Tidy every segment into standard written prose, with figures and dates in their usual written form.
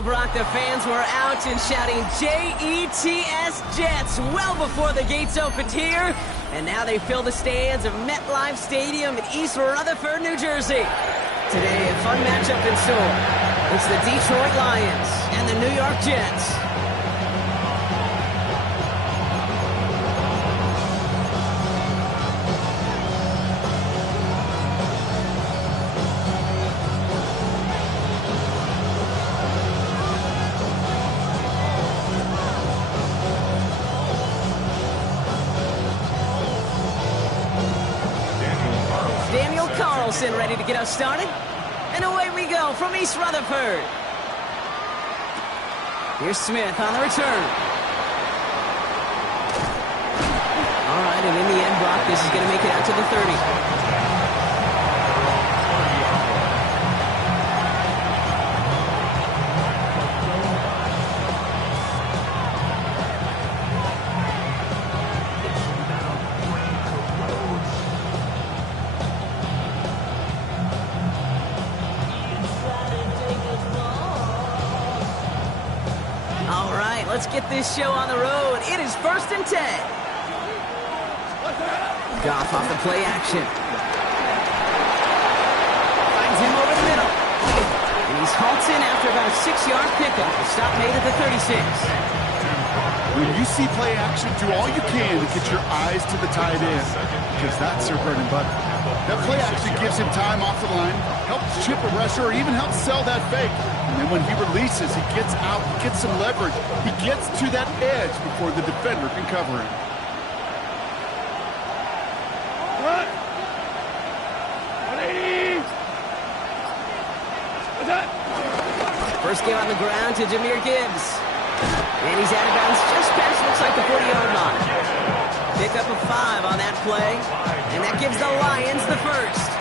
Well, Brock, the fans were out and shouting J-E-T-S, Jets, well before the gates opened here. And now they fill the stands of MetLife Stadium in East Rutherford, New Jersey. Today, a fun matchup in store. It's the Detroit Lions and the New York Jets. Ready to get us started. And away we go from East Rutherford. Here's Smith on the return. All right, and in the end, Brock, this is going to make it out to the 30. Let's get this show on the road. It is 1st and 10. Goff off the play action. Finds him over the middle. And he's halted in after about a 6-yard pickup. The stop made at the 36. When you see play action, do all you can to get your eyes to the tight end, because that's their bread and butter. That play action gives him time off the line, helps chip a rusher, or even helps sell that fake. And then when he releases, he gets out, he gets some leverage. He gets to that edge before the defender can cover him. First game on the ground to Jahmyr Gibbs. And he's out of bounds just past, looks like the 40-yard line. Pick up a 5 on that play. And that gives the Lions the first.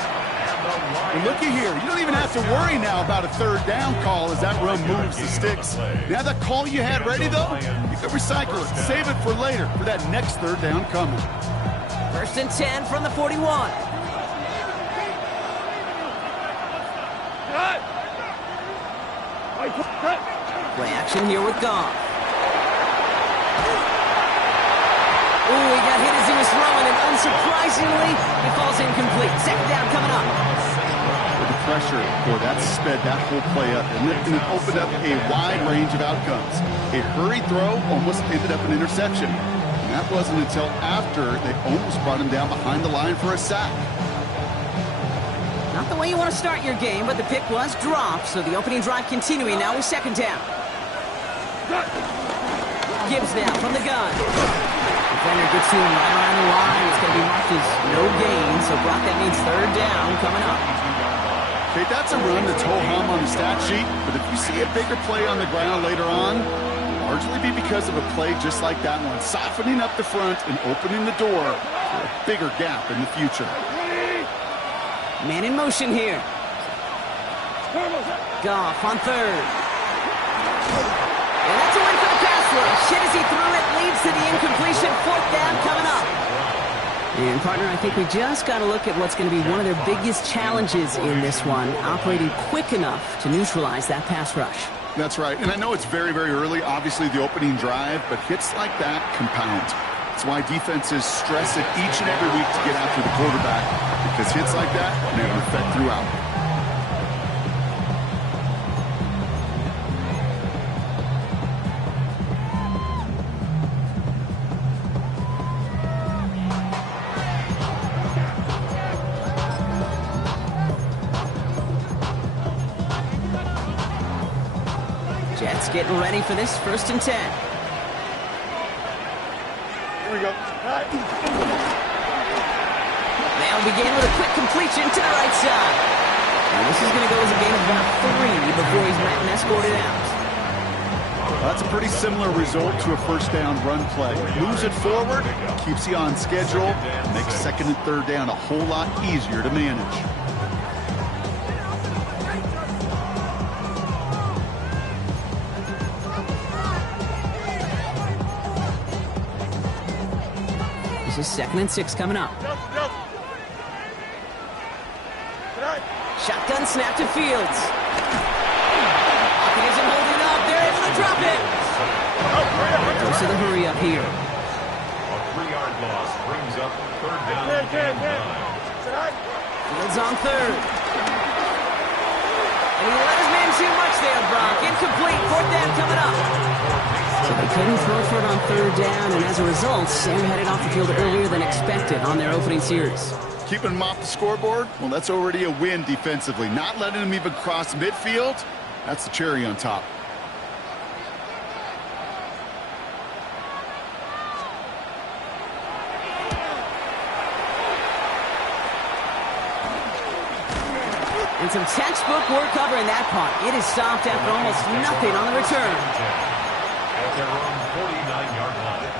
Well, looky here. You don't even have to worry now about a 3rd down call as that run moves the sticks. Now that call you had ready, though, you can recycle it. Save it for later for that next 3rd down coming. 1st and 10 from the 41. Play action here with Goff. Ooh, he got hit as he was throwing, and unsurprisingly, he falls incomplete. 2nd down coming up. With the pressure, boy, that sped that whole play up, and it opened up a wide range of outcomes. A hurried throw almost ended up an interception. And that wasn't until after they almost brought him down behind the line for a sack. Not the way you want to start your game, but the pick was dropped, so the opening drive continuing now with 2nd down. Gibbs now from the gun. Defender gets to him right around the line. It's going to be marked as no gain, so Brock, that means 3rd down coming up. Okay, that's a run that's ho-hum on the stat sheet, but if you see a bigger play on the ground later on, largely be because of a play just like that one, softening up the front and opening the door for a bigger gap in the future. Man in motion here. Goff on 3rd. And that's a win for the pass rush. Shit as he threw it, leads to the incompletion. 4th down coming up. And, partner, I think we just got to look at what's going to be one of their biggest challenges in this one, operating quick enough to neutralize that pass rush. That's right. And I know it's very, very early, obviously, the opening drive, but hits like that compound. That's why defenses stress it each and every week to get after the quarterback, because hits like that never affect throughout. Jets getting ready for this 1st and 10. Here we go. They'll begin with a quick completion to the right side. And this is going to go as a gain of about 3 before he's met and escorted out. That's a pretty similar result to a 1st down run play. Moves it forward, keeps you on schedule, makes 2nd and 3rd down a whole lot easier to manage. This is 2nd and 6 coming up. Shotgun snap to Fields. Pocket isn't holding up. drop it. Goes to the hurry up here. A 3-yard loss brings up third down and 9. Fields on third. And he let his man too much there, Brock. Incomplete. Fourth down coming up. So they couldn't throw for it on third down, and as a result, Sam headed off the field earlier than expected on their opening series. Keeping him off the scoreboard, well, that's already a win defensively. Not letting him even cross midfield, that's the cherry on top. And some textbook work covering that punt. It is stopped after almost nothing on the return. At their own 49-yard line.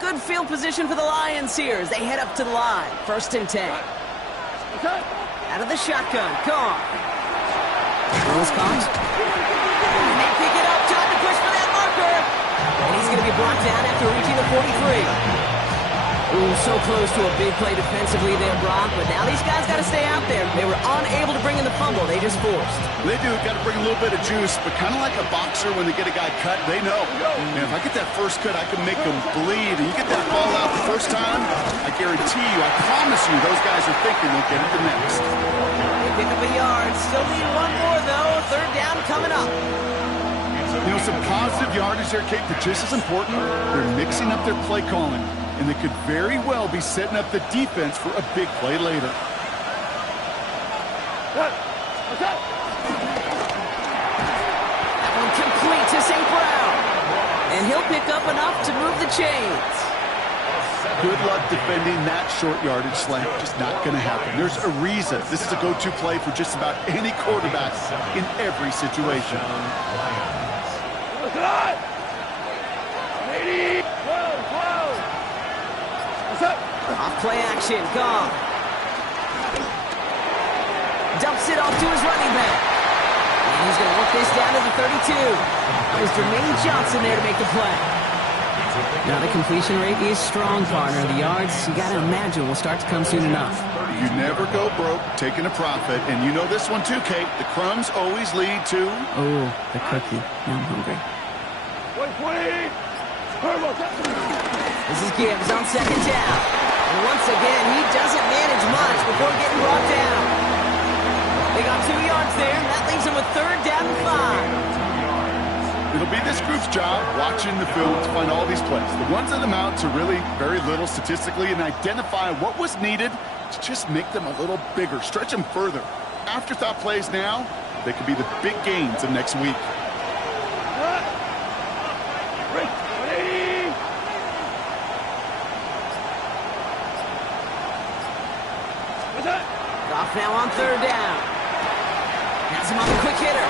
Good field position for the Lions here as they head up to the line. First and 10. Out of the shotgun. Gone. Throws caught. And they pick it up. Time to push for that marker. And he's going to be brought down after reaching the 43. Ooh, so close to a big play defensively there, Brock. But now these guys got to stay out there. They were unable to bring in the fumble. They just forced. They do. Got to bring a little bit of juice, but kind of like a boxer when they get a guy cut, they know. Man, if I get that first cut, I can make them bleed. And you get that ball out the first time, I guarantee you, I promise you, those guys are thinking they'll get it the next. They pick up a yard. Still need one more, though. Third down coming up. You know, some positive yardage there, Kate, but just as important, they're mixing up their play calling. And they could very well be setting up the defense for a big play later. That one complete to St. Brown. And he'll pick up enough to move the chains. Good luck defending that short yardage slant. Just not going to happen. There's a reason. This is a go-to play for just about any quarterback in every situation. Off play action, gone. Dumps it off to his running back. And he's going to work this down to the 32. There's Jermaine Johnson there to make the play. Now the completion rate is strong, partner. The yards, you got to imagine, will start to come soon enough. You never go broke taking a profit. And you know this one too, Kate. The crumbs always lead to... Oh, the cookie. Now I'm hungry. This is Gibbs on second down. And once again, he doesn't manage much before getting brought down. They got 2 yards there, and that leaves them with third down and 5. It'll be this group's job watching the film to find all these plays. The ones that amount to really very little statistically and identify what was needed to just make them a little bigger, stretch them further. Afterthought plays now, they could be the big gains of next week. Goff now on third down. Has him on the quick hitter.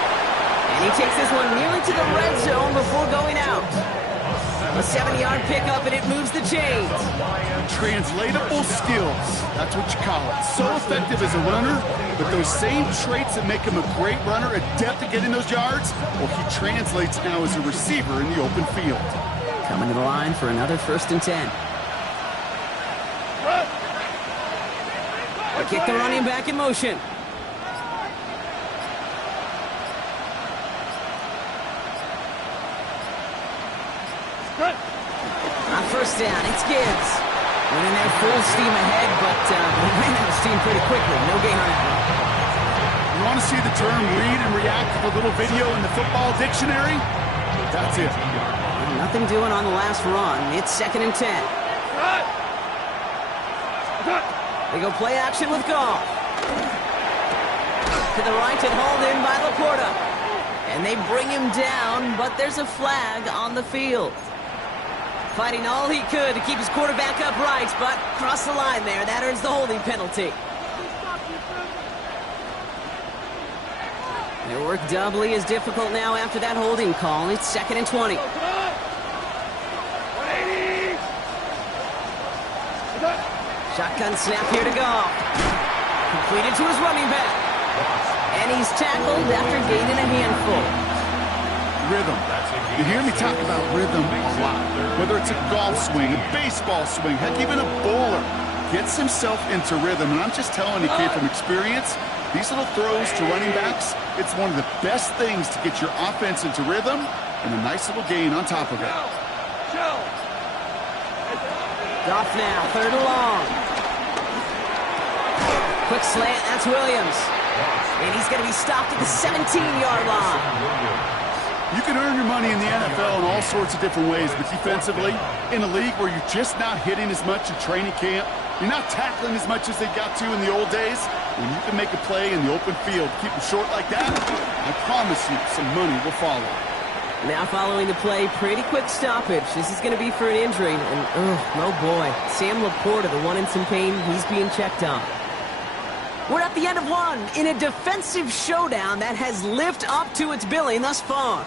And he takes this one nearly to the red zone before going out. A 70-yard pickup, and it moves the chains. Translatable skills. That's what you call it. So effective as a runner, but those same traits that make him a great runner, adept at getting those yards, well, he translates now as a receiver in the open field. Coming to the line for another first and 10. They kick the running back in motion. On first down, it's Gibbs. Running there full steam ahead, but he ran out of steam pretty quickly. No gain on that one. You want to see the term read and react to the little video in the football dictionary? That's it. Nothing doing on the last run. It's second and 10. They go play action with Goff. To the right and hauled in by Laporta. And they bring him down, but there's a flag on the field. Fighting all he could to keep his quarterback upright, but crossed the line there. That earns the holding penalty. Their work doubly as difficult now after that holding call. It's second and 20. Shotgun snap here to go. Completed to his running back. And he's tackled after gaining a handful. rhythm. You hear me talk about rhythm a lot. Whether it's a golf swing, a baseball swing, heck, even a bowler gets himself into rhythm. And I'm just telling you, kid, from experience, these little throws to running backs, it's one of the best things to get your offense into rhythm and a nice little gain on top of it. Goff now, 3rd and long. Quick slant, that's Williams. And he's going to be stopped at the 17-yard line. You can earn your money in the NFL in all sorts of different ways, but defensively, in a league where you're just not hitting as much in training camp, you're not tackling as much as they got to in the old days, when you can make a play in the open field, keep them short like that, I promise you some money will follow. Now following the play, pretty quick stoppage. This is going to be for an injury, and oh boy, Sam Laporta, the one in some pain, he's being checked on. We're at the end of one in a defensive showdown that has lived up to its billing thus far.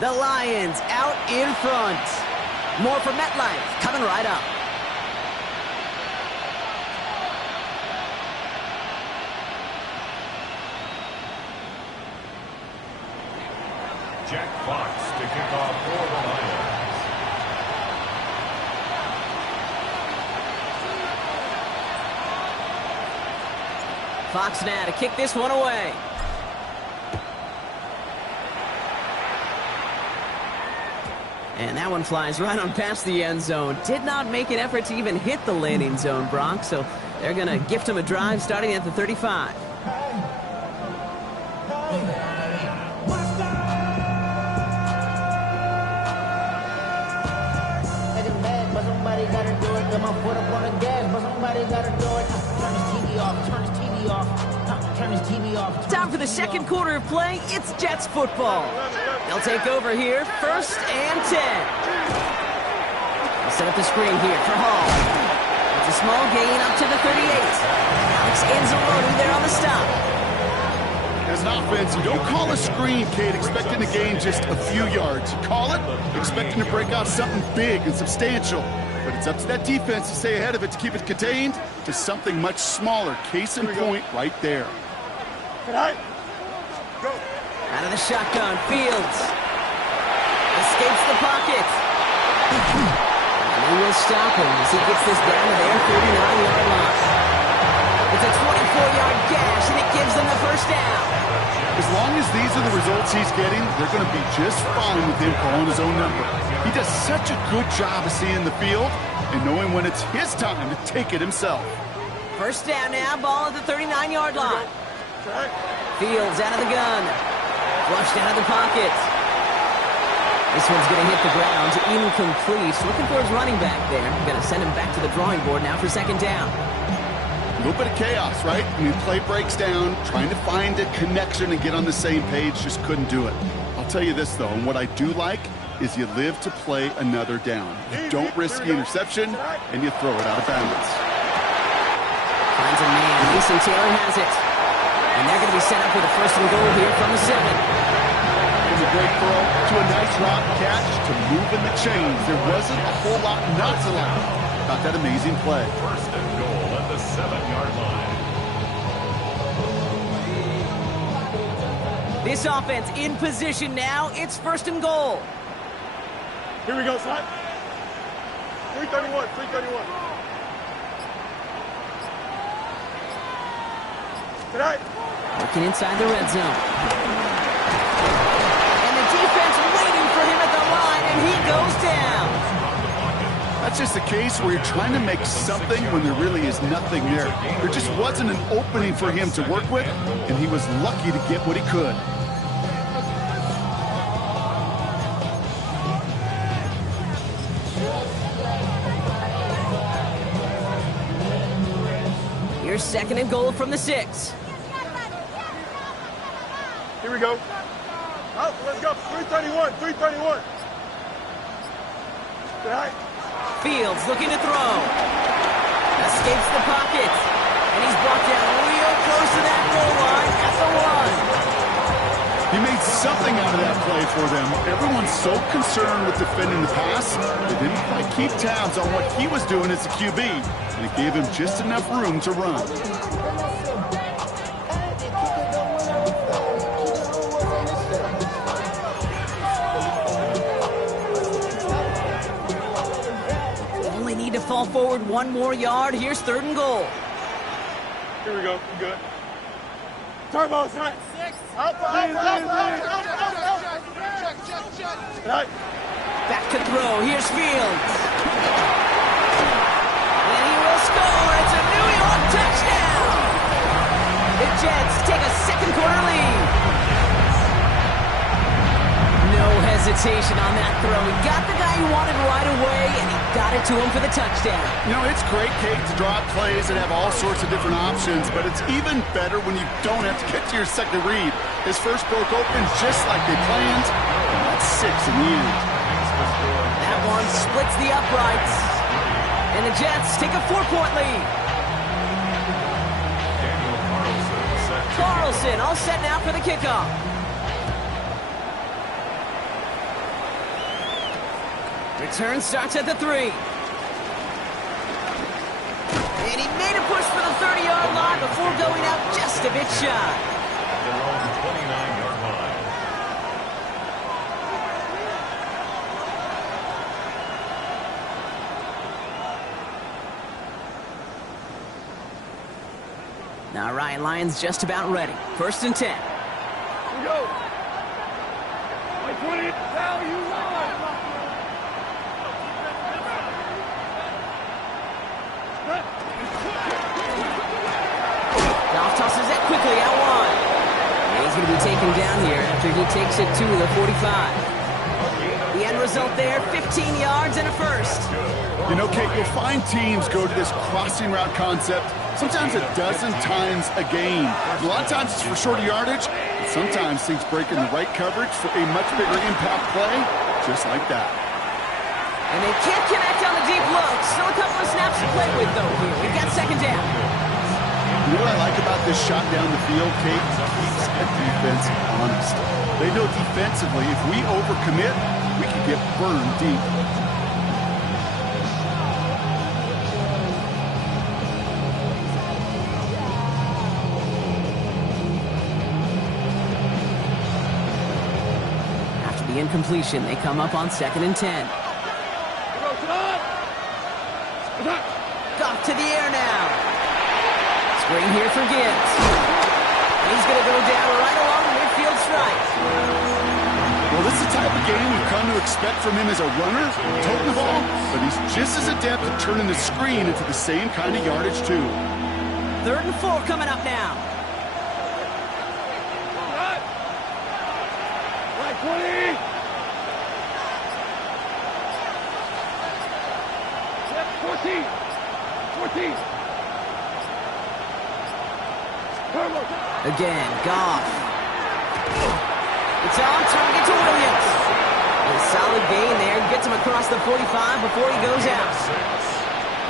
The Lions out in front. More from MetLife coming right up. Jack Fox to kick off for the Lions. Fox now to kick this one away. And that one flies right on past the end zone. Did not make an effort to even hit the landing zone, Brock, so they're going to gift him a drive starting at the 35. Time for the second quarter of play. It's Jets football. They'll take over here, 1st and 10. They'll set up the screen here for Hall. It's a small gain up to the 38. Alex Anzalone there on the stop. As an offense, you don't call a screen, Kate, expecting to gain just a few yards. You call it expecting to break out something big and substantial. But it's up to that defense to stay ahead of it, to keep it contained to something much smaller. Case in point right there. Out of the shotgun, Fields. Escapes the pocket. And they will stop him as he gets this down to their 39-yard line. It's a 24-yard gash, and it gives them the first down. As long as these are the results he's getting, they're going to be just fine with him calling his own number. He does such a good job of seeing the field and knowing when it's his time to take it himself. First down now, ball at the 39-yard line. Fields out of the gun. Flushed out of the pocket. This one's going to hit the ground. Incomplete. Looking for his running back there. Going to send him back to the drawing board now for 2nd down. A little bit of chaos, right? I mean, play breaks down, trying to find a connection and get on the same page, just couldn't do it. I'll tell you this, though, and what I do like is you live to play another down. You don't risk the interception, and you throw it out of bounds. Finds a man. Mason Taylor has it. And they're going to be set up with a 1st and goal here from the 7. From a great throw to a nice route catch to moving the chains. There wasn't a whole lot not to like about that amazing play. 1st and goal at the 7-yard line. This offense in position now. It's 1st and goal. Here we go, son. 331, 331. Tonight. Working inside the red zone. And the defense waiting for him at the line, and he goes down. That's just a case where you're trying to make something when there really is nothing there. There just wasn't an opening for him to work with, and he was lucky to get what he could. Here's 2nd and goal from the 6. Here we go. Out, let's go. 331, 331. Tonight. Fields looking to throw. Escapes the pocket. And he's brought down real close to that goal line at the 1. He made something out of that play for them. Everyone's so concerned with defending the pass, they didn't quite keep tabs on what he was doing as a QB. And it gave him just enough room to run. fall forward one more yard. Here's 3rd and goal. Here we go. You good? Turbo, son. 6. Up. Check. Back to throw. Here's Fields. And he will score. It's a New York touchdown. The Jets take a second quarter lead. No hesitation on that throw. He got the guy he wanted right away, and he got it to him for the touchdown. You know, it's great, Kate, to draw up plays and have all sorts of different options, but it's even better when you don't have to get to your second read. His first broke open just like they planned, and that's 6 in the end. That one splits the uprights, and the Jets take a 4-point lead. Carlson all set now for the kickoff. Return starts at the 3. And he made a push for the 30-yard line before going out just a bit shy. Their own 29-yard line. Now Ryan Lyons just about ready. 1st and 10. Here we go. 20. Now you run. Goff tosses that quickly out wide. And he's going to be taken down here after he takes it to the 45. The end result there, 15 yards and a first. You know, Kate, you'll find teams go to this crossing route concept sometimes a dozen times a game. A lot of times it's for shorter yardage, but sometimes things break in the right coverage for a much bigger impact play, just like that. And they can't connect on the deep look. Still a couple of snaps to play with, though, here. We've got 2nd down. You know what I like about this shot down the field, Kate? It keeps the defense honest. They know defensively, if we overcommit, we can get burned deep. After the incompletion, they come up on 2nd and 10. Goff to the air now. Screen here for Gibbs. He's going to go down right along the midfield stripe. Well, this is the type of game we've come to expect from him as a runner, toting the ball, but he's just as adept at turning the screen into the same kind of yardage, too. 3rd and 4 coming up now. Right 20. 14. Again, Goff. It's on target to Williams. A solid gain there. Gets him across the 45 before he goes out.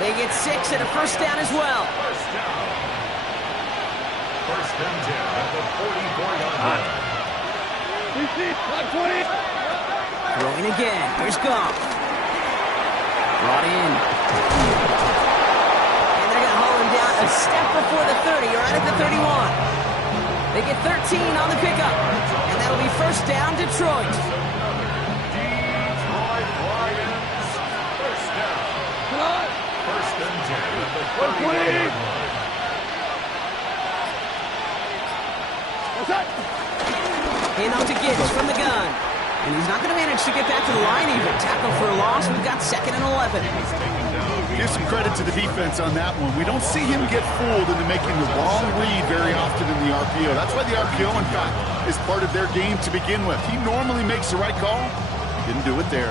They get 6 and a first down as well. First and 10 at the 44-yard line. Throwing again. Here's Goff. Brought in. And they're going to haul him down a step before the 30, right at the 31. They get 13 on the pickup. And that'll be first down, Detroit. Detroit Lions. First down. First and 10 at the 30-yard line. In up to Gibbs from the gun. And he's not going to manage to get back to the line even. Tackle for a loss. We've got 2nd and 11. Give some credit to the defense on that one. We don't see him get fooled into making the wrong read very often in the RPO. That's why the RPO, in fact, is part of their game to begin with. He normally makes the right call. He didn't do it there.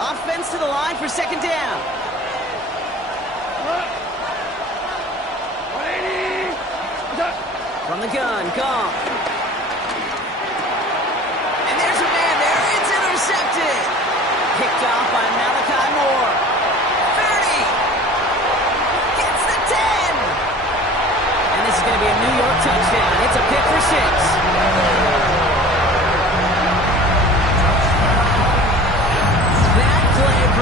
Offense to the line for 2nd down. From the gun, Goff. And there's a man there. It's intercepted. Picked off by Malachi Moore. 30. Gets the 10. And this is going to be a New York touchdown. It's a pick for 6.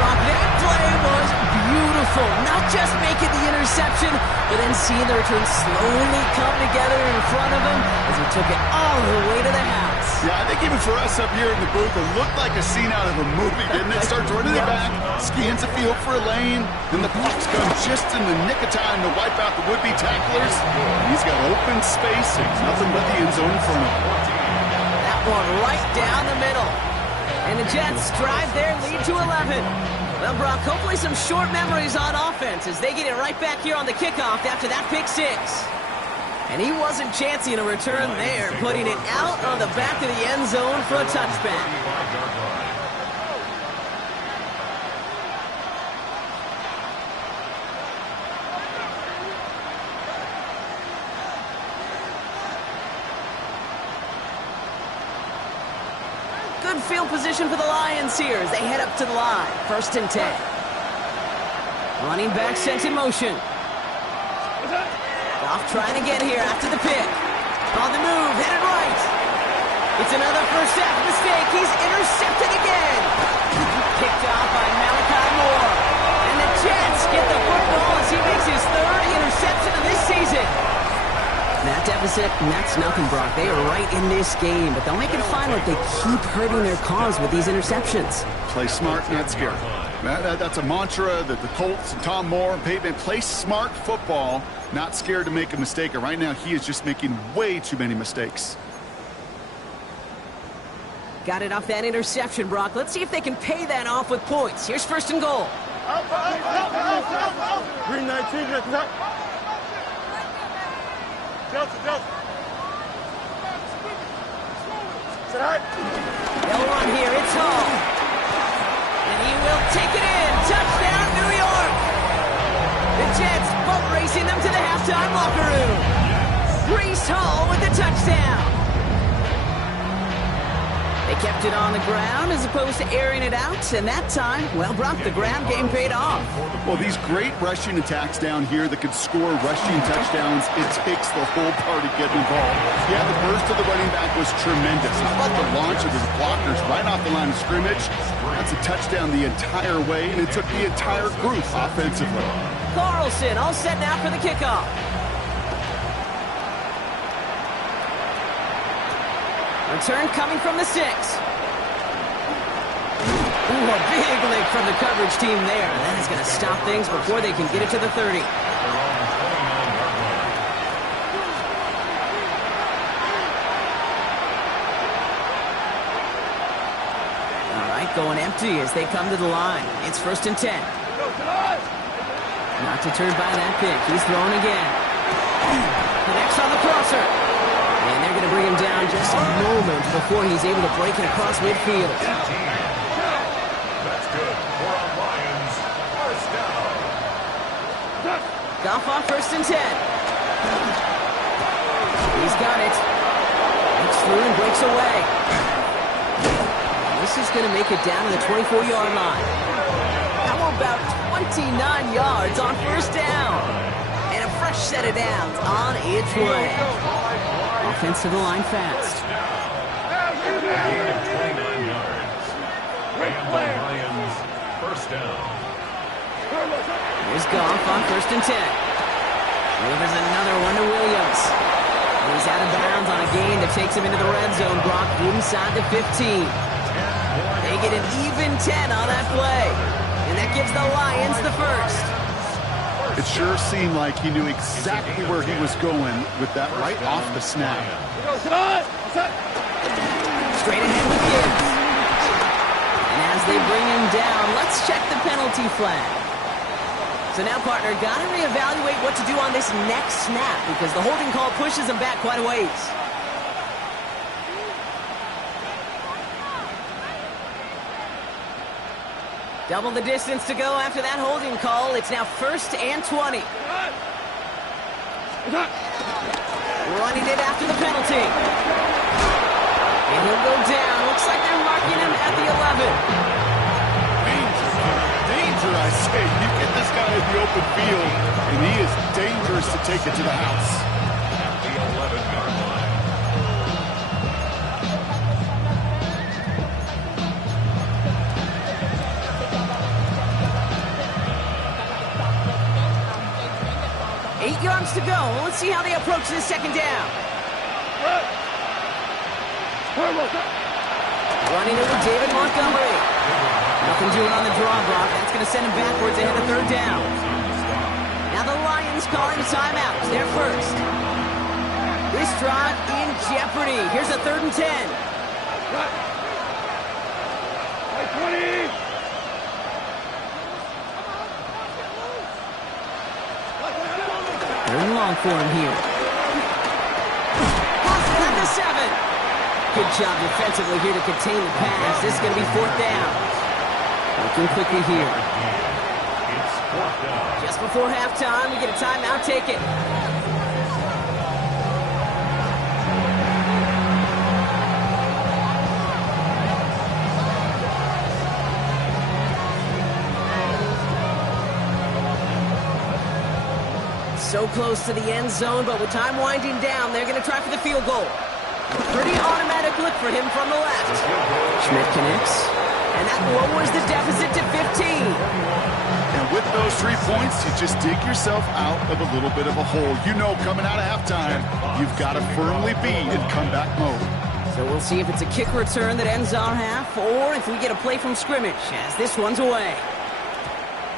That play was beautiful powerful, not just making the interception, but then seeing the return slowly come together in front of him as he took it all the way to the house. Yeah, I think even for us up here in the booth, it looked like a scene out of a movie, didn't it? Starts running it back, scans the field for a lane, then the blocks come just in the nick of time to wipe out the would-be tacklers. He's got open space and nothing but the end zone in front of him. That one right down the middle. And the Jets drive their lead to 11. Well, Brock, hopefully some short memories on offense as they get it right back here on the kickoff after that pick six. And he wasn't chancing a return there, putting it out on the back of the end zone for a touchback. Good field position for the Lions here as they head up to the line. 1st and 10. Running back sent in motion. Goff trying again here after the pick. On the move, headed right. It's another first half mistake. He's intercepted again. Picked off by Malachi Moore. And the Jets get the football as he makes his 3rd interception of this season. That deficit, and that's nothing, Brock. They are right in this game, but they'll make it fun if they keep hurting their cause with these interceptions. Play smart, not scared. That's a mantra that the Colts and Tom Moore and Peyton play smart football, not scared to make a mistake. And right now, he is just making way too many mistakes. Got it off that interception, Brock. Let's see if they can pay that off with points. Here's 1st and goal. Green 19, Delta. They'll run here. It's Hall. And he will take it in. Touchdown, New York. The Jets boat racing them to the halftime locker room. Breece Hall with the touchdown. They kept it on the ground as opposed to airing it out, and that time, well, Brock, the ground game paid off. Well, these great rushing attacks down here that could score rushing touchdowns, it takes the whole party getting involved. Yeah, the burst of the running back was tremendous. How about the launch of his blockers right off the line of scrimmage? That's a touchdown the entire way, and it took the entire group offensively. Carlson all set now for the kickoff. Return coming from the 6. Ooh, a big lick from the coverage team there. That is going to stop things before they can get it to the 30. All right, going empty as they come to the line. It's 1st and 10. Not deterred by that pick. He's throwing again. Connects on the crosser. And they're going to bring him down just a moment before he's able to break it across midfield. That's good for our Lions. 1st down. Goff on 1st and 10. He's got it. Looks through and breaks away. This is going to make it down to the 24-yard line. How about 29 yards on 1st down? And a fresh set of downs on its way. Offense to the line fast. Gain of 29 yards. And the Lions, 1st down. Here's Goff on 1st and 10. Delivers another one to Williams. He's out of bounds on a gain that takes him into the red zone. Brock inside the 15. They get an even 10 on that play. And that gives the Lions the 1st. It sure seemed like he knew exactly where he was going with that right off the snap. Straight ahead with Gibbs. And as they bring him down, let's check the penalty flag. So now, partner, got to reevaluate what to do on this next snap because the holding call pushes him back quite a ways. Double the distance to go after that holding call. It's now 1st and 20. Running it after the penalty. And he'll go down. Looks like they're marking him at the 11. Danger, I say. You get this guy in the open field, and he is dangerous to take it to the house. At the 11-yard line. to go. Let's see how they approach this second down. Running it with David Montgomery. Nothing doing on the draw block. That's going to send him backwards ahead of third down. Now the Lions calling a timeout. They're first. This drive in jeopardy. Here's a 3rd and 10. 20. Third and long for him here. Boston at the 7. Good job defensively here to contain the pass. This is going to be 4th down. Looking quickly here. It's 4th down. Just before halftime, we get a timeout. Take it. So close to the end zone, but with time winding down, they're going to try for the field goal. Pretty automatic look for him from the left. Schmidt connects, and that lowers the deficit to 15. And with those 3 points, you just dig yourself out of a little bit of a hole. You know, coming out of halftime, you've got to firmly be in comeback mode. So we'll see if it's a kick return that ends our half, or if we get a play from scrimmage, as this one's away.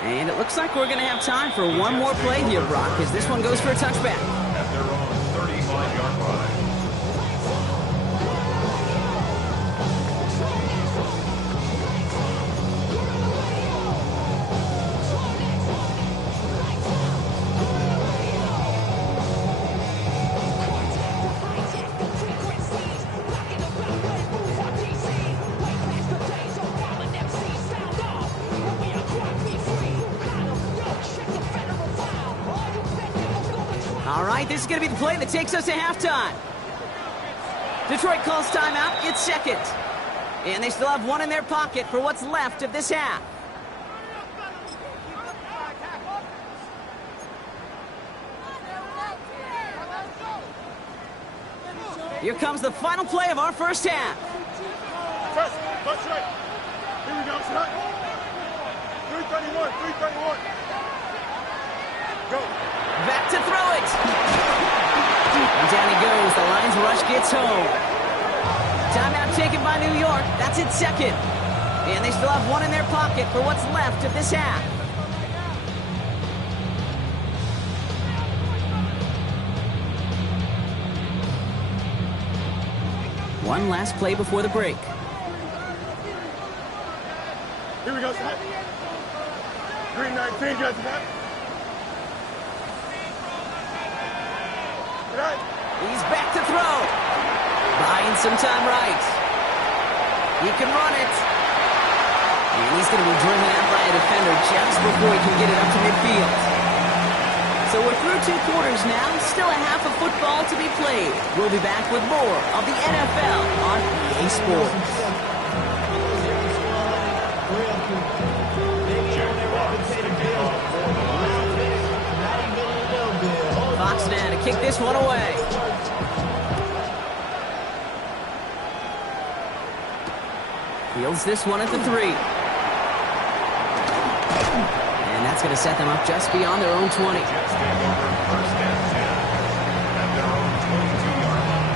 And it looks like we're going to have time for one more play here, Brock, as this one goes for a touchback. At their own 35-yard line. All right, this is going to be the play that takes us to halftime. Detroit calls timeout. It's 2nd. And they still have one in their pocket for what's left of this half. Here comes the final play of our first half. Press, touch right. Here we go, son. 331, 331. Go. Back to throw it. And down he goes. The Lions rush gets home. Timeout taken by New York. That's its 2nd. And they still have one in their pocket for what's left of this half. One last play before the break. Here we go, son. 319, guys, son. He's back to throw. Buying some time right. He can run it. And he's going to be driven out by a defender just before he can get it up to midfield. So we're through 2 quarters now. Still a half of football to be played. We'll be back with more of the NFL on EA Sports. Fox now to kick this one away. Fields this one at the 3. And that's going to set them up just beyond their own 20. First and 10. At their own 22-yard line.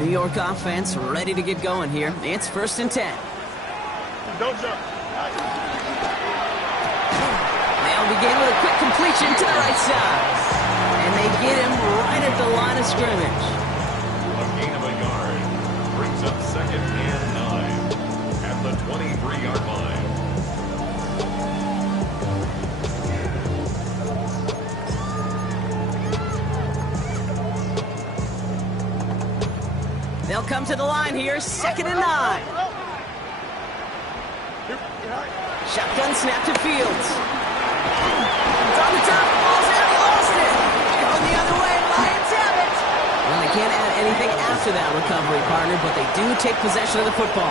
New York offense ready to get going here. It's 1st and 10. Don't jump. They'll begin with a quick completion to the right side. And they get him right at the line of scrimmage. A gain of a yard brings up 2nd and 9 at the 23-yard line. They'll come to the line here, 2nd and 9. Shotgun snap to Fields. It's on the turf, falls out, he lost it. Going the other way, Lions have it. Well, they can't add anything after that recovery, partner, but they do take possession of the football.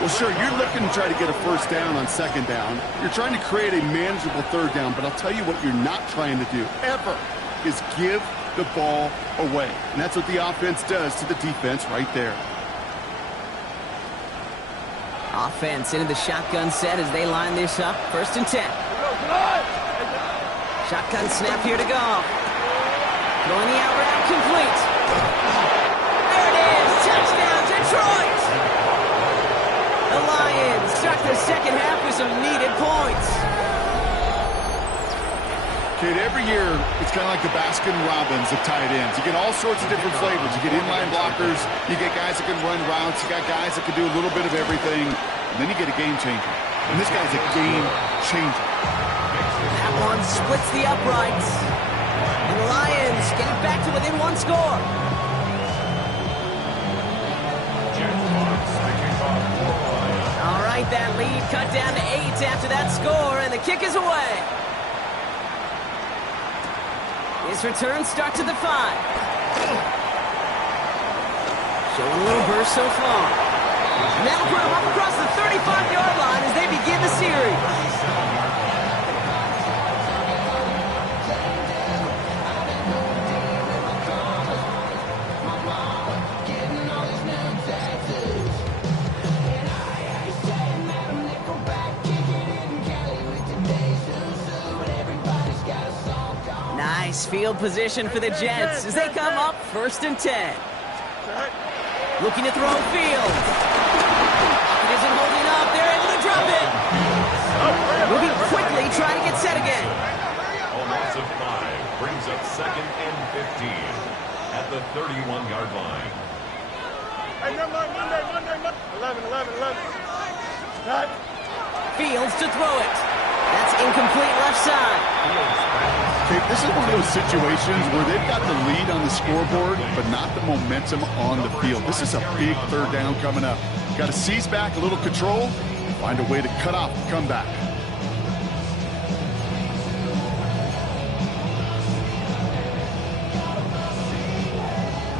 Well, sure, you're looking to try to get a first down on second down. You're trying to create a manageable third down, but I'll tell you what you're not trying to do, ever, is give the ball away. And that's what the offense does to the defense right there. Offense into the shotgun set as they line this up. 1st and 10. Shotgun snap here to go. Throwing the out route complete. There it is. Touchdown, Detroit. The Lions start their second half with some needed points. Kate, every year, it's kind of like the Baskin-Robbins of tight ends. You get all sorts of different flavors. You get inline blockers. You get guys that can run routes. You got guys that can do a little bit of everything. And then you get a game changer. And this guy's a game changer. That one splits the uprights. And the Lions get it back to within 1 score. All right, that lead cut down to 8 after that score, and the kick is away. His return starts at the 5. Showing a little burst so far. Now put him up across the 35-yard line as they begin the series. Nice field position for the Jets as they come up 1st and 10. Looking to throw field. It isn't holding up. They're able to drop it. Moving quickly, trying to get set again. A loss of 5 brings up 2nd and 15 at the 31-yard line. Hey, Monday. 11. Fields to throw it. That's incomplete left side. Okay, this is one of those situations where they've got the lead on the scoreboard, but not the momentum on the field. This is a big third down coming up. Got to seize back a little control, find a way to cut off the comeback.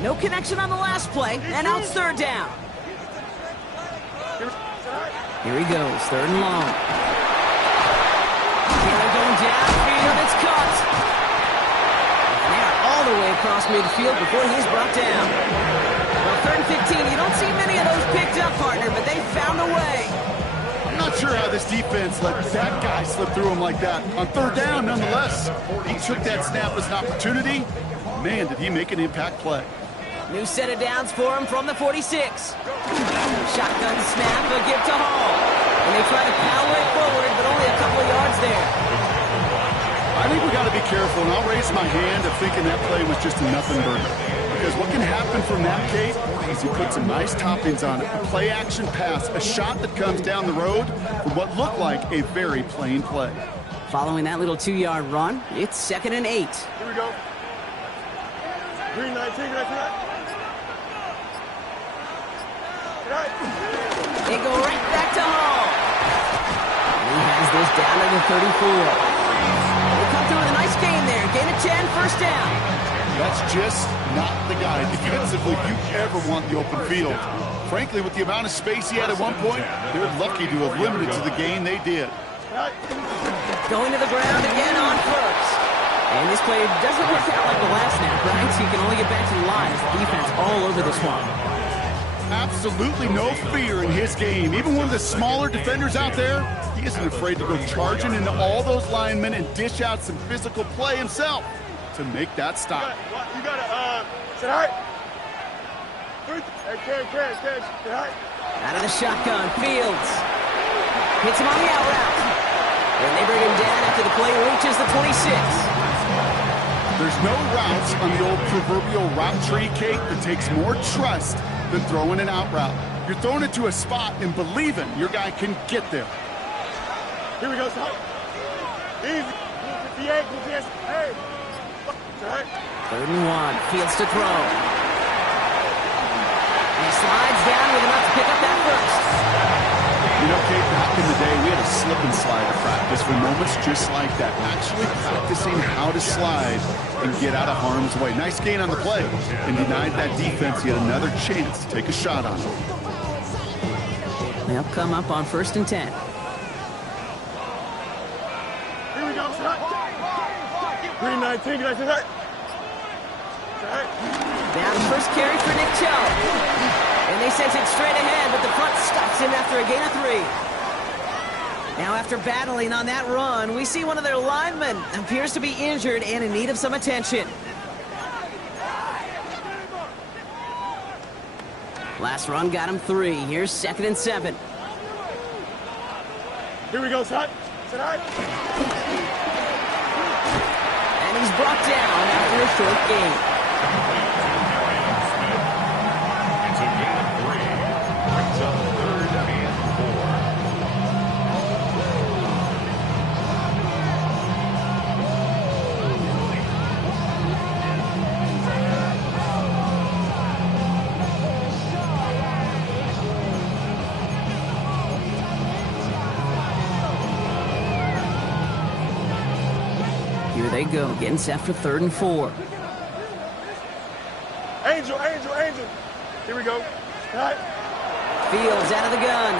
No connection on the last play, and now it's 3rd down. Here he goes, 3rd and long. Taylor going downfield, it's caught. And they are all the way across midfield before he's brought down. Well, 3rd and 15, you don't see many of those picked up, partner, but they found a way. I'm not sure how this defense let that guy slip through him like that. On 3rd down, nonetheless, he took that snap as an opportunity. Man, did he make an impact play. New set of downs for him from the 46. Shotgun snap, a give to Hall. And they try to power it forward, but only a couple of yards there. I think we got to be careful, and I'll raise my hand of thinking that play was just a nothing burger. Because what can happen from that, Kate, is he put some nice toppings on it. A play-action pass, a shot that comes down the road for what looked like a very plain play. Following that little 2-yard run, it's 2nd and 8. Here we go. Green 19. They go right back to Hall. He has this down to the 34. They come through with a nice gain there. Gain of 10, 1st down. That's just not the guy defensively you ever want the open field. Frankly, with the amount of space he had at one point, they're lucky to have limited to the gain they did. Going to the ground again on 1st. And this play doesn't work out like the last snap, right? So you can only get back to the line as the defense all over this one. Absolutely no fear in his game. Even one of the smaller defenders out there, he isn't afraid to go charging into all those linemen and dish out some physical play himself to make that stop. You got to, sit high. Catch. Sit high. Out of the shotgun, Fields. Hits him on the out route. And they bring him down after the play reaches the 26. There's no routes on the old proverbial route tree, Kate, that takes more trust than throwing an out route. You're throwing it to a spot and believing your guy can get there. Here we go, son. Easy. Hey. 3rd and 1. Fields to throw. And he slides down with enough to pick up that 1st. You know, Kate, back in the day, we had a slip and slide at practice for moments just like that. Actually practicing how to slide and get out of harm's way. Nice gain on the play and denied that defense yet another chance to take a shot on him. They'll come up on 1st and 10. Here we go, shot. 319, guys, hit. Now the first carry for Nick Chubb. And they sent it straight ahead, but the front stops him after a gain of 3. Now after battling on that run, we see one of their linemen appears to be injured and in need of some attention. Last run got him 3. Here's 2nd and 7. Here we go, shot. And he's brought down after a short gain. It's a gain of 3. Brings up 3rd and 4. Here they go, getting set for 3rd and 4. Angel. Here we go. Shot. Fields out of the gun.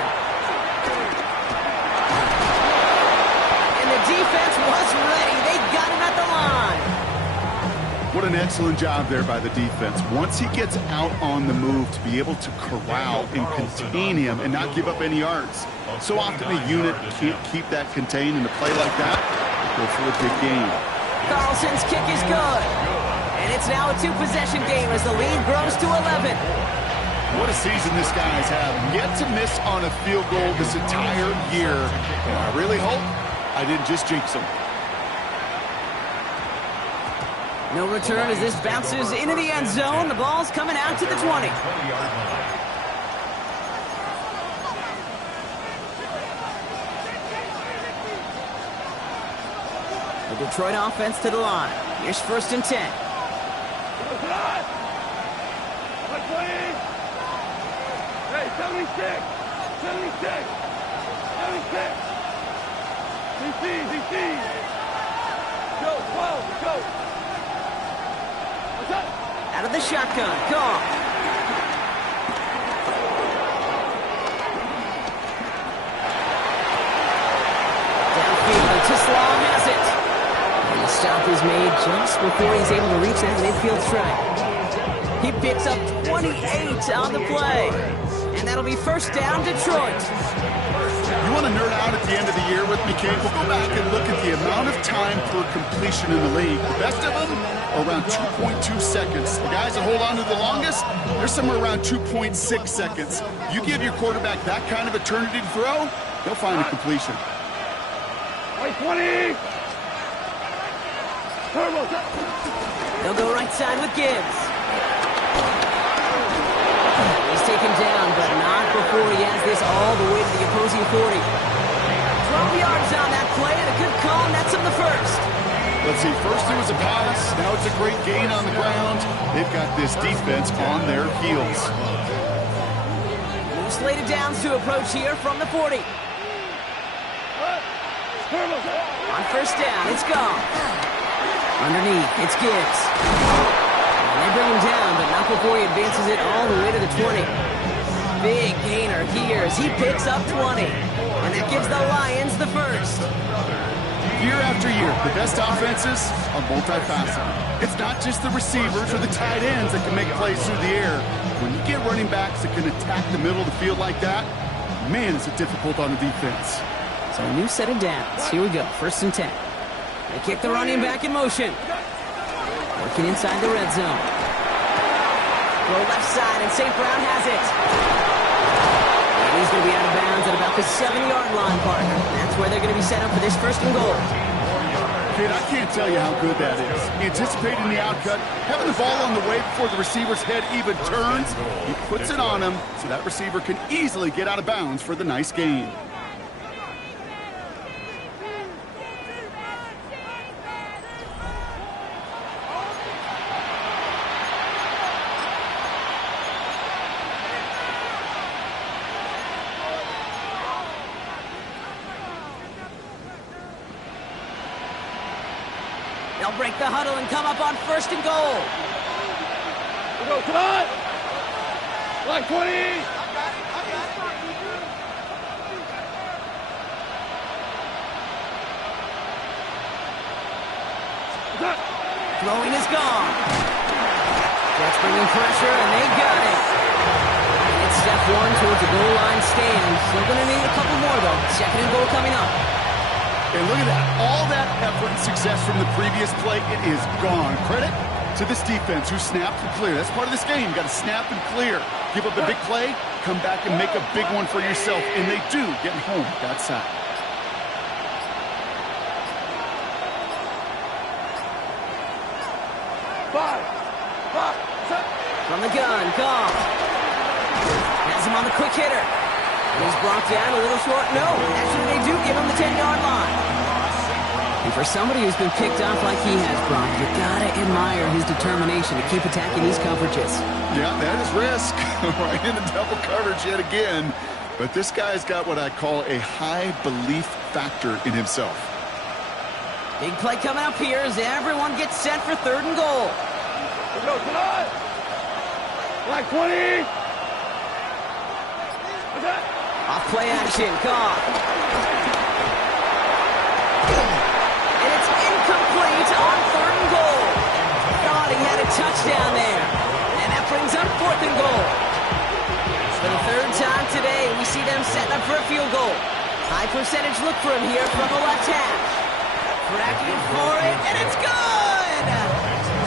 And the defense was ready. They got him at the line. What an excellent job there by the defense. Once he gets out on the move, to be able to corral and contain him and not give up any yards. So often a unit can't keep that contained, and a play like that, go for a big gain. Carlson's kick is good. And it's now a 2-possession game as the lead grows to 11. What a season this guy's had. Yet to miss on a field goal this entire year. And I really hope I didn't just jinx him. No return as this bounces into the end zone. The ball's coming out to the 20. 20-yard line. The Detroit offense to the line. Here's 1st and 10. Hey, 76. DC. Go. What's up? Out of the shotgun. Goff. Downfield. Tislau has it. And the stop is made just before he's able to reach that midfield strike. He picks up 28 on the play. And that'll be 1st down, Detroit. You want to nerd out at the end of the year with me, Kate? We'll go back and look at the amount of time per completion in the league. The best of them are around 2.2 seconds. The guys that hold on to the longest, they're somewhere around 2.6 seconds. You give your quarterback that kind of eternity to throw, they'll find a completion. 20. They'll go right side with Gibbs. He's taken down, but not before he has this all the way to the opposing 40. 12 yards on that play, and a good call nets him the 1st. Let's see, first it was a pass, now it's a great gain on the ground. They've got this defense on their heels. Slated downs to approach here from the 40. On 1st down, it's gone. Underneath, it's Gibbs. And they bring him down, but not before he advances it all the way to the 20. Big gainer here as he picks up 20. And that gives the Lions the 1st. Year after year, the best offenses are multifaceted. It's not just the receivers or the tight ends that can make plays through the air. When you get running backs that can attack the middle of the field like that, man, is it difficult on the defense. So a new set of downs. Here we go, 1st and 10. They kick the running back in motion. Working inside the red zone. Go left side, and St. Brown has it. And he's going to be out of bounds at about the 7-yard line, partner. That's where they're going to be set up for this 1st and goal. Kid, I can't tell you how good that is. Anticipating the outcut, having the ball on the way before the receiver's head even turns. He puts it on him so that receiver can easily get out of bounds for the nice gain. They'll break the huddle and come up on 1st and goal. Go, come on! Line 20! Throwing is gone. Jets bringing pressure, and they got it. It's step one towards the goal line stand. Still going to need a couple more, though. Second and goal coming up. And look at that. All that effort and success from the previous play, it is gone. Credit to this defense who snapped and cleared. That's part of this game. You got to snap and clear. Give up a big play, come back and make a big one for yourself. And they do, getting home that side. From the gun, Goff. Has him on the quick hitter. And he's brought down a little short. No, actually they do give him the 10-yard line. And for somebody who's been picked off like he has, Brock, you gotta admire his determination to keep attacking these coverages. Yeah, that is risk. Right into double coverage yet again. But this guy's got what I call a high belief factor in himself. Big play coming up here as everyone gets set for third and goal. Let's go, tonight. Black 20. Off play action, Goff. And it's incomplete on third and goal. Thought he had a touchdown there. And that brings up fourth and goal. For the third time today, we see them setting up for a field goal. High percentage look for him here from the left hash. Cracking for it, and it's good!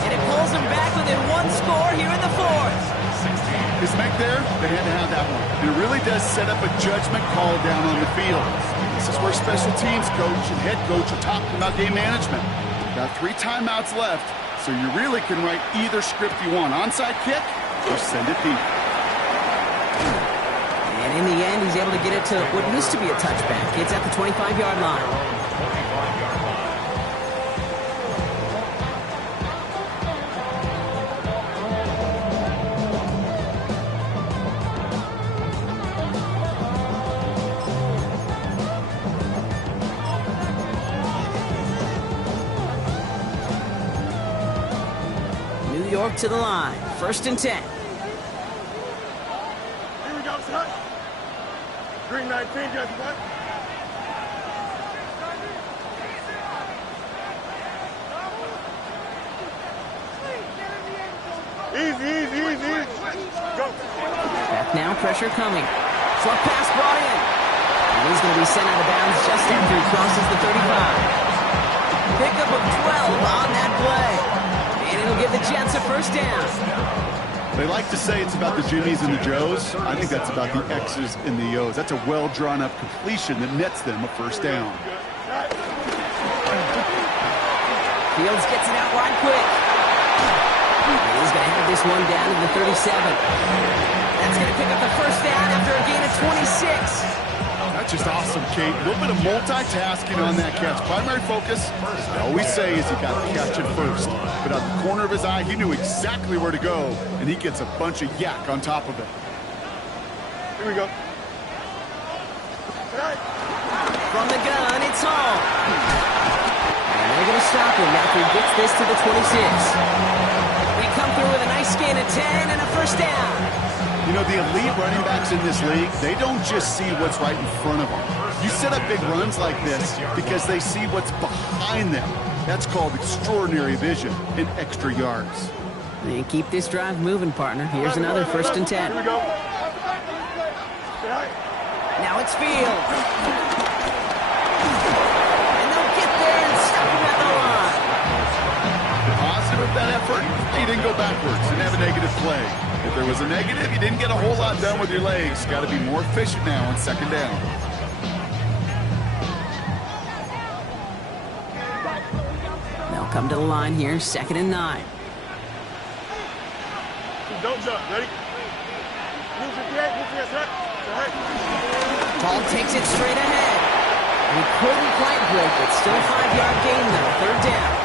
And it pulls them back within one score here in the fourth. His make there, they had to have that one. And it really does set up a judgment call down on the field. This is where special teams coach and head coach are talking about game management. Got 3 timeouts left, so you really can write either script you want. Onside kick or send it deep. And in the end, he's able to get it to what used to be a touchback. It's at the 25-yard line. New York to the line. 1st and 10. Here we go, son. Green 19, just what? Easy. Go. Back now, pressure coming. Short pass brought in. And he's going to be sent out of bounds just after he crosses the 35. Pickup of 12 on that play. And it'll give the Jets a first down. They like to say it's about the Jimmies and the Joes. I think that's about the X's and the O's. That's a well-drawn-up completion that nets them a first down. Fields gets it out right quick. And he's going to have this one down to the 37. That's going to pick up the first down after a gain of 26. That's just awesome, Kate. A little bit of multitasking on that catch. Primary focus, I always say, is you got to catch it first. But out the corner of his eye, he knew exactly where to go, and he gets a bunch of yak on top of it. Here we go. From the gun, it's Hall. And they're going to stop him after he gets this to the 26. We come through with a nice gain of 10 and a first down. You know, the elite running backs in this league, they don't just see what's right in front of them. You set up big runs like this because they see what's behind them. That's called extraordinary vision and extra yards. And keep this drive moving, partner. Here's another 1st and 10. Here we go. Now it's Fields. And they'll get there and stop him at the line. Positive of that effort, he didn't go backwards and have a negative play. If there was a negative, you didn't get a whole lot done with your legs. Got to be more efficient now on 2nd down. They'll come to the line here, 2nd and 9. Don't jump. Ready? Ball takes it straight ahead. He couldn't quite break it. Still a 5-yard gain, though. 3rd down.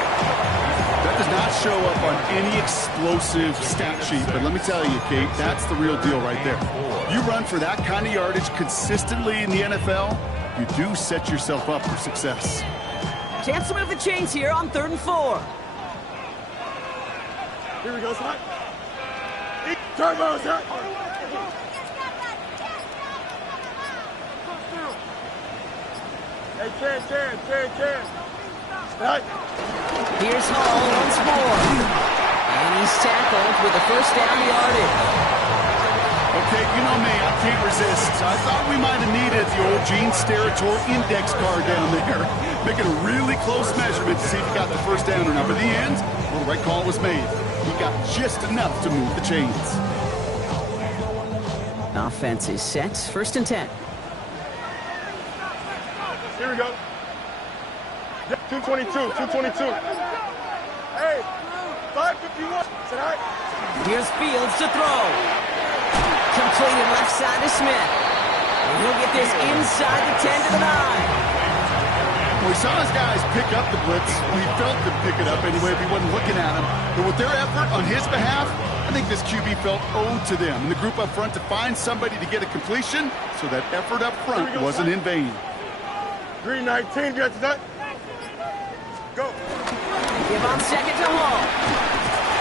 That does not show up on any explosive stat sheet, but let me tell you, Kate, that's the real deal right there. You run for that kind of yardage consistently in the NFL, you do set yourself up for success. Chance to move the chains here on 3rd and 4. Here we go, son. Turbo, sir. Hey, Ken. Here's Hall once more. And he's tackled with a first down yardage. Okay, you know me, I can't resist. I thought we might have needed the old Gene Steratore index card down there. Making a really close measurement to see if he got the first down or not. But in the end, well, the right call was made. He got just enough to move the chains. Offense is set. 1st and 10. Here we go. 222, 222. Hey, 551. Say hi. Here's Fields to throw. Completed left side to Smith. And he'll get this inside the 10 to the 9. We saw his guys pick up the blitz. We felt them pick it up anyway if he wasn't looking at him. But with their effort on his behalf, I think this QB felt owed to them. And the group up front to find somebody to get a completion, so that effort up front wasn't in vain. 319, get to that. Go. Give on second to Hall.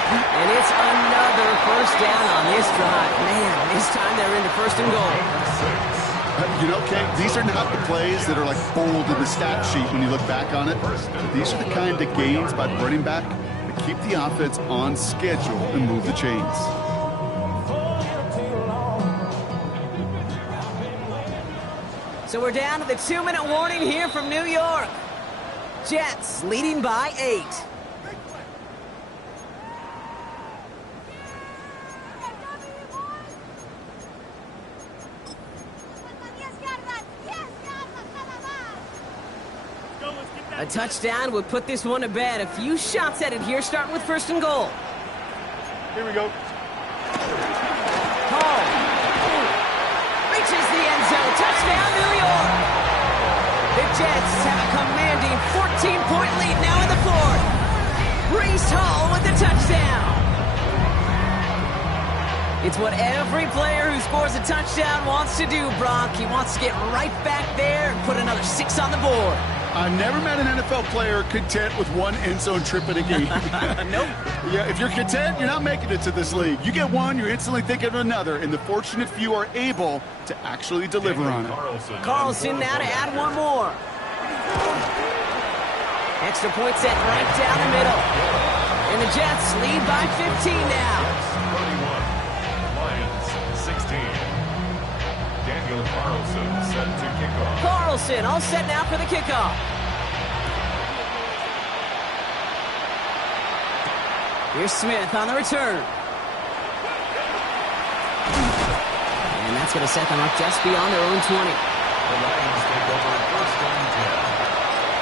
And it's another first down on this drive. Man, this time they're into 1st and goal. You know, Kate, these are not the plays that are like bold in the stat sheet when you look back on it. These are the kind of gains by the running back that keep the offense on schedule and move the chains. So we're down to the 2-minute warning here from New York. Jets leading by 8. A touchdown would put this one to bed. A few shots at it here, starting with 1st and goal. Here we go. Hall reaches the end zone. Touchdown, New York. The Jets have a commanding 14-point lead now in the 4th. Breece Hall with the touchdown. It's what every player who scores a touchdown wants to do, Brock. He wants to get right back there and put another 6 on the board. I've never met an NFL player content with one end zone trip in a game. Nope. Yeah, if you're content, you're not making it to this league. You get one, you're instantly thinking of another, and the fortunate few are able to actually deliver on it. Carlson now to add one more. Extra point set right down the middle. And the Jets lead by 15 now. 31, Lions 16. Daniel Carlson set to kick off. Carlson all set now for the kickoff. Here's Smith on the return. And that's going to set them up just beyond their own 20. The Lions take over 1st and 10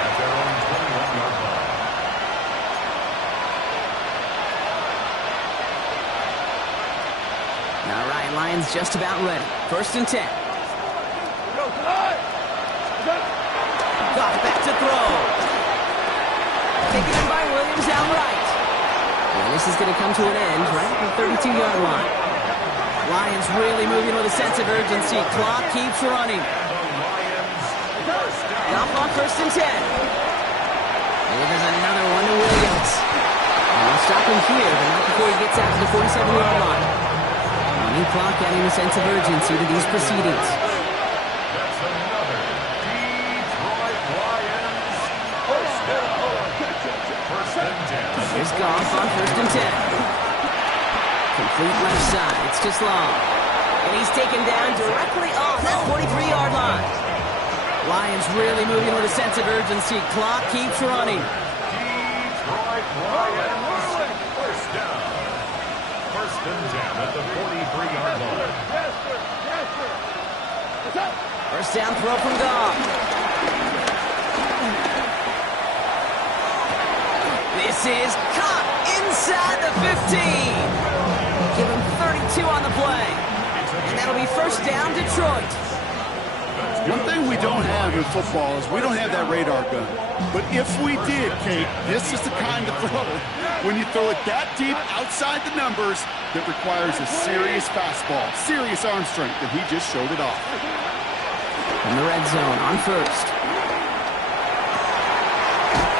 at their own 21-yard line. All right, Lions just about ready. 1st and 10. Goff back to throw. Taken in by Williams down right. And this is going to come to an end right at the 32-yard line. Lions really moving with a sense of urgency. Clock keeps running. Goff on 1st and 10. And there's another one to Williams. And they'll stop him here, but not before he gets out to the 47-yard line. Running clock adding a sense of urgency to these proceedings. That's another Detroit Lions first down. 1st and 10. Here's Goff on 1st and 10. Complete left side. It's just long. And he's taken down directly off that 43-yard line. Lions really moving with a sense of urgency. Clock keeps running. Detroit Lions first down. 1st and 10 at the 43-yard line. First down throw from Goff. This is caught inside the 15. Give him 32 on the play. And that'll be 1st down, Detroit. One thing we don't have in football is we don't have that radar gun. But if we did, Kate, this is the kind of throw, when you throw it that deep outside the numbers, that requires a serious fastball, serious arm strength, and he just showed it off. In the red zone on 1st.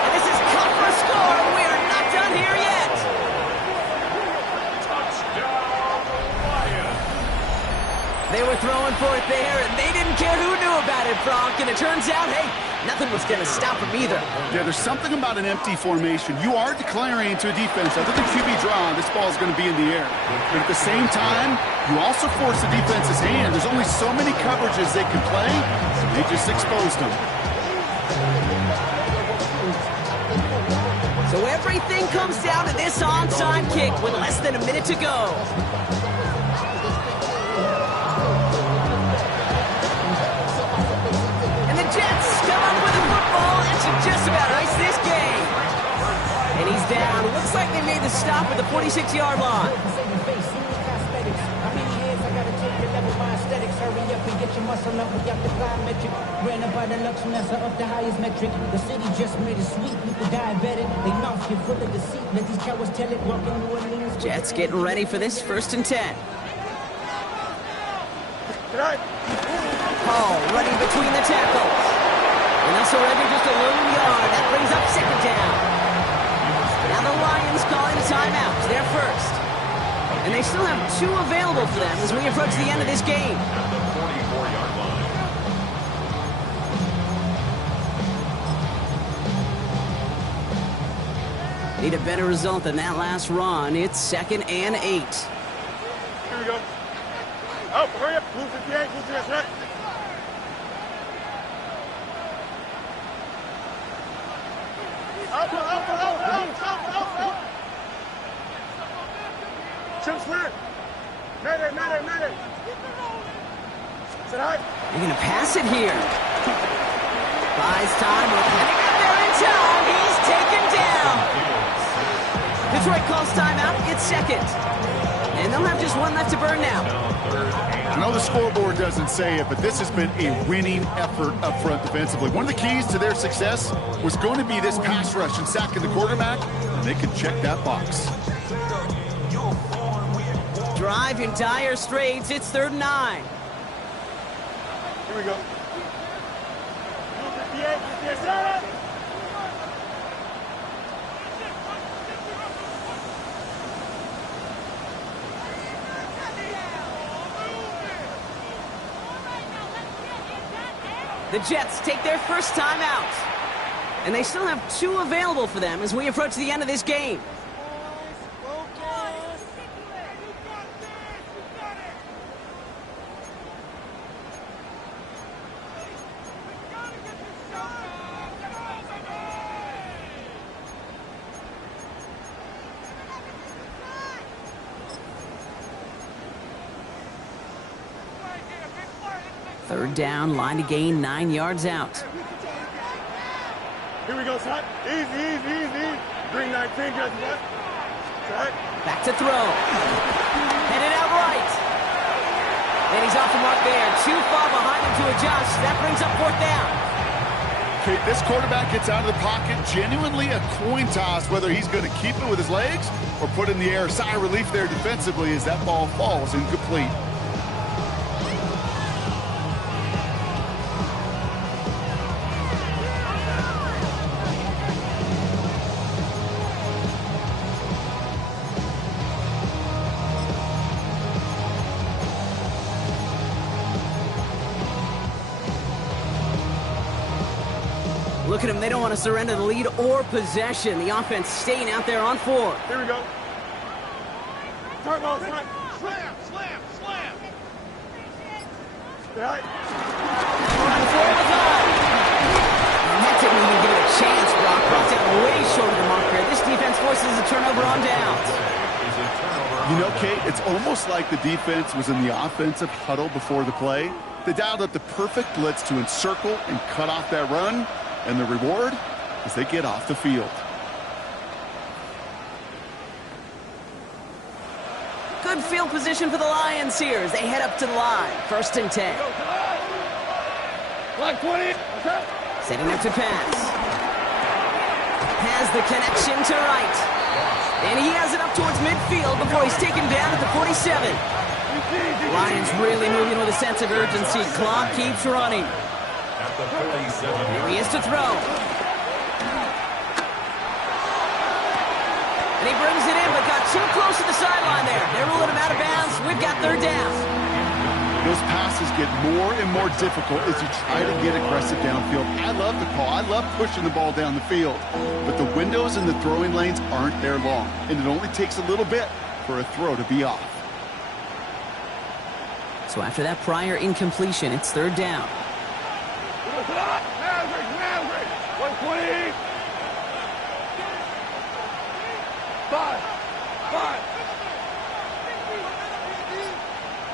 And this is cut for a score. We are not done here yet. Touchdown Lions. They were throwing for it there, and they didn't care who knew about it, Bronk. And it turns out, hey, nothing was going to stop them either. Yeah, there's something about an empty formation. You are declaring to a defense, other than QB draw, this ball is going to be in the air. But at the same time, you also force the defense's hand. There's only so many coverages they can play, so they just exposed them. So everything comes down to this onside kick with less than a minute to go. And the Jets come up with a football and should just about ice this game. And he's down. Looks like they made the stop at the 46-yard line. Hurry up and get your muscle up, we got the plyometric. Ran up by the Lux Nessa up the highest metric. The city just made it sweet with the diabetic. They mouth get full of deceit. Let these cowards tell it. Walking New Orleans. Jets getting ready for this 1st and 10. Hall running between the tackles. And they'll surrender just a lone yard. That brings up 2nd down. Now the Lions calling a timeout. They're first. And they still have 2 available for them as we approach the end of this game. At the 44-yard line. Need a better result than that last run. It's 2nd and 8. Here we go. Up, hurry up. Move 58, move to the right. Up. Chip slant. Mayday. Sit high. They're going to pass it here. Buys time. And he got there in time. He's taken down. Detroit calls timeout. It's 2nd. And they'll have just 1 left to burn now. I know the scoreboard doesn't say it, but this has been a winning effort up front defensively. One of the keys to their success was going to be this pass rush and sacking the quarterback, and they could check that box. Drive in dire straits. It's 3rd and 9. Here we go. Move 58, set up. The Jets take their first time out. And they still have 2 available for them as we approach the end of this game. Third down, line to gain 9 yards out. Here we go, son. Easy. Green 19, guys. Back to throw. Headed out right. And he's off the mark there. Too far behind him to adjust. That brings up 4th down. Okay, this quarterback gets out of the pocket. Genuinely a coin toss whether he's going to keep it with his legs or put it in the air. Sigh of relief there defensively as that ball falls incomplete. Look at them. They don't want to surrender the lead or possession. The offense staying out there on 4. Here we go. Turn on, son. Slam. Right. Before it was on. And that didn't even give it a chance, Brock. Brought down way short of the marker. This defense forces a turnover on downs. You know, Kate, it's almost like the defense was in the offensive huddle before the play. They dialed up the perfect blitz to encircle and cut off that run. And the reward is they get off the field. Good field position for the Lions here as they head up to the line. 1st and 10. Block 20. Setting up to pass. Has the connection to right. And he has it up towards midfield before he's taken down at the 47. Lions really moving with a sense of urgency. Clock keeps running. At the 47. Here he is to throw. And he brings it in, but got too close to the sideline there. They're ruling him out of bounds. We've got 3rd down. Those passes get more and more difficult as you try to get aggressive downfield. I love the call. I love pushing the ball down the field. But the windows in the throwing lanes aren't there long, and it only takes a little bit for a throw to be off. So after that prior incompletion, it's third down. Maverick, 120. 5.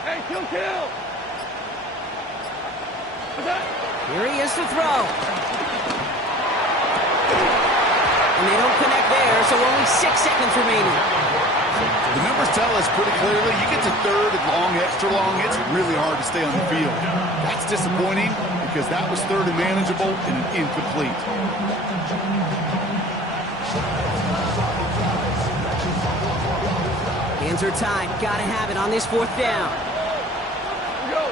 Hey, kill. Here he is to throw. And they don't connect there, so only 6 seconds remaining. The numbers tell us pretty clearly, you get to third and long, extra long, it's really hard to stay on the field. That's disappointing because that was third and manageable and an incomplete. Hands are tied. Gotta have it on this fourth down. Here we go.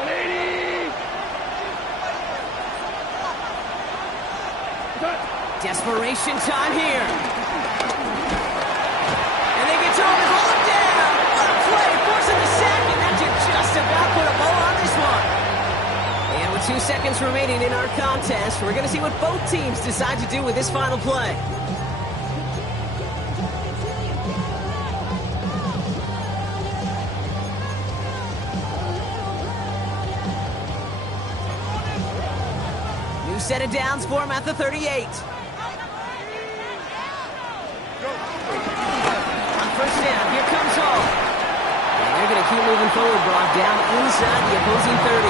180. Desperation time here. And they get to him and hold him down. What a play. Forcing the sack, and that should just about put a bow on this one. And with 2 seconds remaining in our contest, we're going to see what both teams decide to do with this final play. New set of downs for him at the 38. First down, here comes Hall. And they're going to keep moving forward, Brock, down inside the opposing 30.